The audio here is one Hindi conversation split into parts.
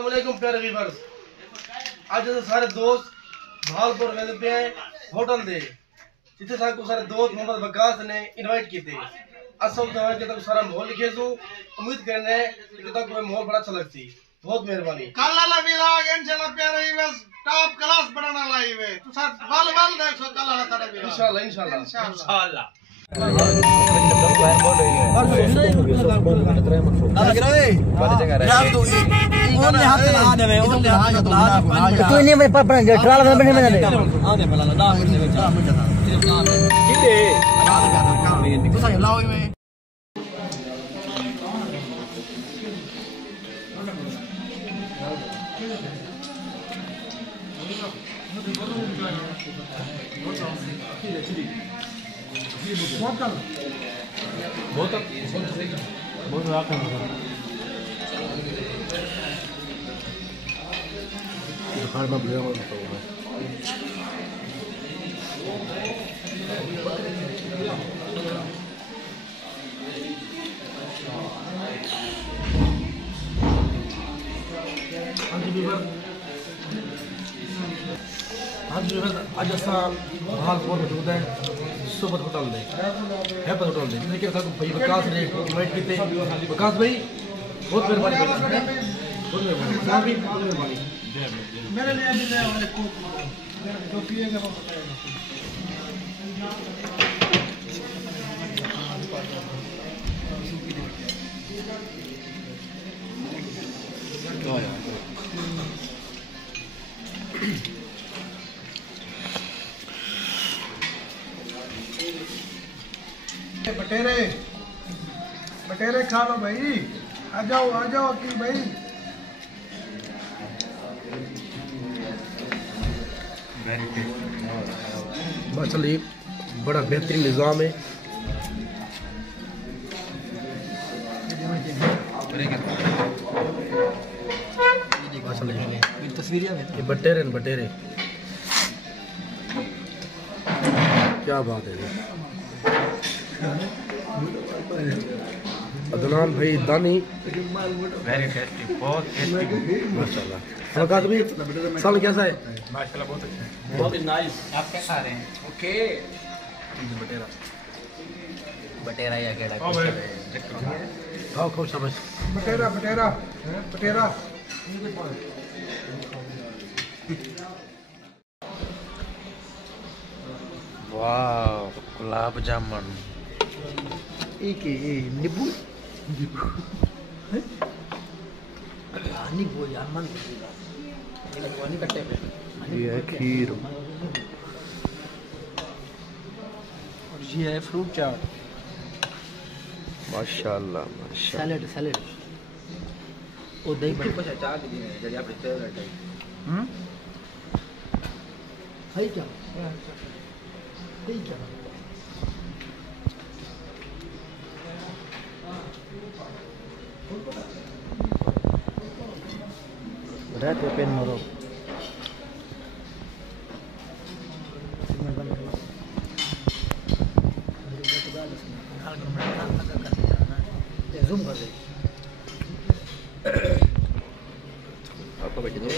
अस्सलामुअलैकुम प्यारे व्यूअर्स, आज सारे दोस्त भालपुर गए पे हैं होटल दे जिथे सारे दोस्त मोहम्मद वकास ने इनवाइट किए थे। असल तो सारा माहौल लिखे सो उम्मीद करने कि तक माहौल बड़ा अच्छा लगती। बहुत मेहरबानी। कल वाला व्लॉग इंशाल्लाह प्यारे व्यूअर्स टॉप क्लास बनाना लाइव है तो साथ वाल देखो कल वाला सारा व्लॉग इंशाल्लाह आज असा भालपुर मौजूद है सोबत होटल में हैपत होटल में जिसके साथ भाई वकास ने इनवाइट किए। वकास भाई बहुत मेहरबानी, बहुत मेहरबानी मेरे लिए भी ले वाले कोक जो पिएगा वो बताएगा। बटेरे बटेरे खा लो भाई, आ जाओ कि भाई माशाल्लाह बड़ा बेहतरीन निज़ाम है। ये बटेरे क्या बात है। अदनान भाई दानी वेरी टेस्टी, बहुत टेस्टी माशाल्लाह। वकास भाई साल कैसा है? माशाल्लाह बहुत अच्छा है, बहुत नाइस। आप क्या खा रहे हैं? ओके बटेरा या केड़ा खाओ शाबाश। बटेरा वाह गुलाब जामुन एक नींबू नींबू यार मन कट्टे पे ये है खीर और ये है फ्रूट चाट। माशाल्लाह सैलेड ओ दही बड़ी कुछ चाट दीजिए जब आप फेवरेट है। है क्या रहते पेन मरो जूम कर दे। पापा की जगह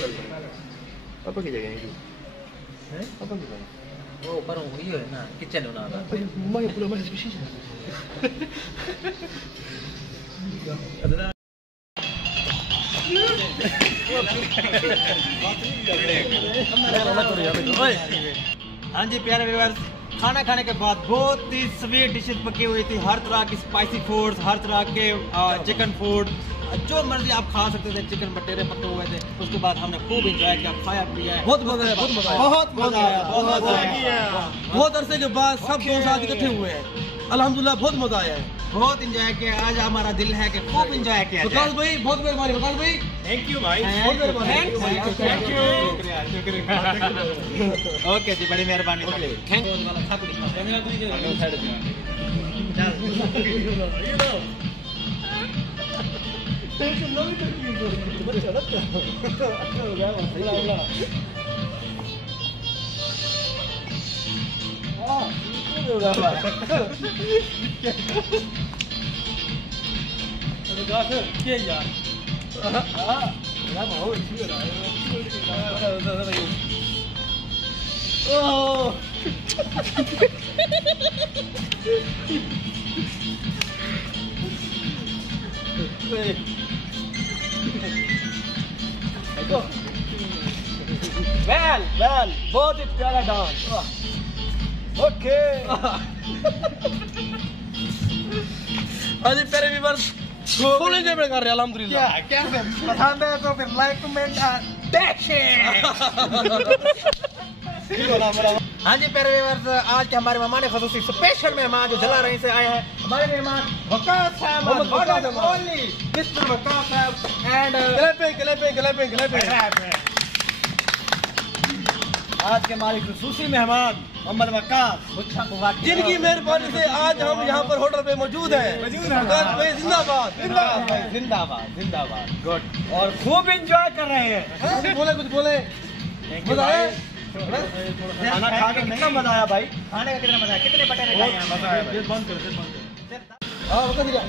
है पापा की जगह वो ऊपर हुई है ना किचन होना था मैं पूरा मैं स्पेशल हाँ जी प्यारे व्यूअर्स, खाना खाने के बाद बहुत ही स्वीट डिशेस पकी हुई थी। हर तरह की स्पाइसी फूड्स, हर तरह के चिकन फूड, जो मर्जी आप खा सकते थे। चिकन बटेरे पके हुए थे। उसके बाद हमने खूब एंजॉय किया, खाया पिया है। बहुत मजा आया। बहुत अरसे के बाद सब दोस्त आज इकट्ठे हुए हैं। अल्हम्दुलिल्लाह बहुत मजा आया है, बहुत एंजॉय किया। आज हमारा दिल है कि खूब एंजॉय किया। वकास भाई बहुत मेहरबानी। वकास भाई थैंक यू भाई, बहुत मेहरबानी। शुक्रिया। ओके जी, बड़ी मेहरबानी। Thank you. वेल बहुत ही प्यारा डांस। ओके हाँ जी प्यारे व्यूअर्स फुल एंजॉयमेंट कर रहे हैं अल्हम्दुलिल्लाह। कैसे पसंद है तो फिर लाइक कमेंट हाँ जी प्यारे व्यूअर्स, आज के हमारे मेहमान ख़ुसूसी स्पेशल मेहमान जो जला रही से आए हैं, हमारे मेहमान वकास साहब, मिस्टर वकास साहब एंड आज के हमारे ख़ुसूसी मेहमान मोहम्मद वकास, जिनकी मेहरबानी से आज हम यहाँ पर होटल पे मौजूद हैं। वकास भाई जिंदाबाद जिंदाबाद गुड, और खूब एंजॉय कर रहे हैं। कुछ बोले मजा आया? खाना खा के कितना मजा आया भाई? खाने का कितना मजा आया? कितने बटेरे खाए हैं? हाँ बता दिया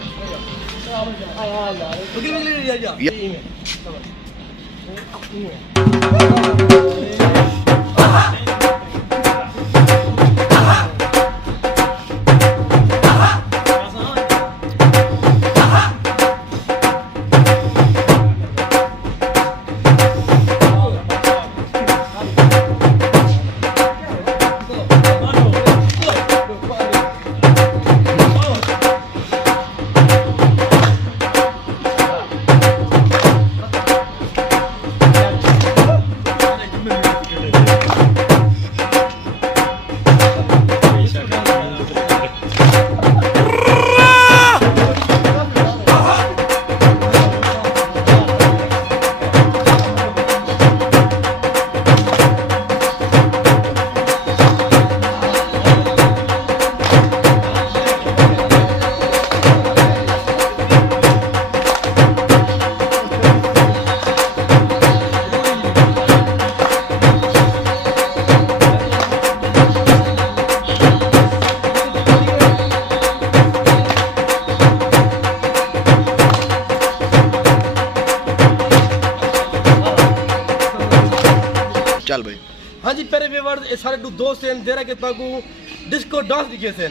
चल भाई। हाँ जी प्यारे व्यूअर्स, ये सारे दोस्त हैं देरा के ताकू डिस्को डांस दिखे थे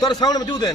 तो सामने मौजूद हैं।